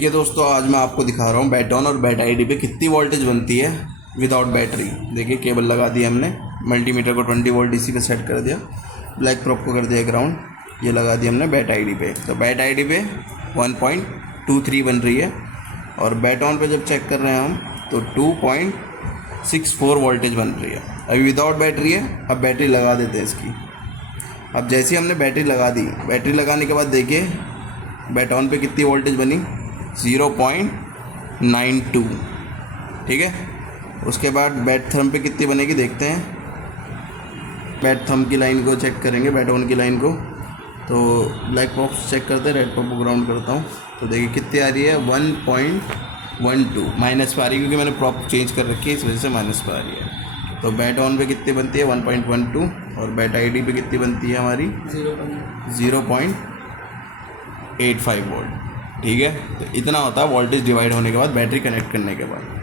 देखिए दोस्तों, आज मैं आपको दिखा रहा हूँ बैट ऑन और बैट आईडी पे कितनी वोल्टेज बनती है विदाउट बैटरी। देखिए केबल लगा दी हमने, मल्टीमीटर को 20 वोल्ट डीसी पे सेट कर दिया, ब्लैक प्रोप को कर दिया ग्राउंड, ये लगा दिया हमने बैट आईडी पे। तो बैट आईडी पे 1.23 बन रही है और बैट ऑन पे जब चेक कर रहे हैं हम तो 2.64 वोल्टेज बन रही है। अभी विदाउट बैटरी है, अब बैटरी लगा देते हैं इसकी। अब जैसे ही हमने बैटरी लगा दी, बैटरी लगाने के बाद देखिए बैट ऑन पे कितनी वोल्टेज बनी, 0.92। ठीक है, उसके बाद बैट थंब पे कितनी बनेगी देखते हैं। बैट थंब की लाइन को चेक करेंगे, बैट ऑन की लाइन को। तो ब्लैक बॉक्स चेक करते हैं, रेड बॉक्स को ग्राउंड करता हूँ तो देखिए कितनी आ रही है, 1.12 माइनस पर आ रही है, क्योंकि मैंने प्रॉप चेंज कर रखी है इस वजह से माइनस पर आ रही है। तो बैट ऑन पे कितनी बनती है 1.12 और बैट आईडी पे कितनी बनती है हमारी 0.85 वोल्ट। ठीक है, तो इतना होता है वोल्टेज डिवाइड होने के बाद, बैटरी कनेक्ट करने के बाद।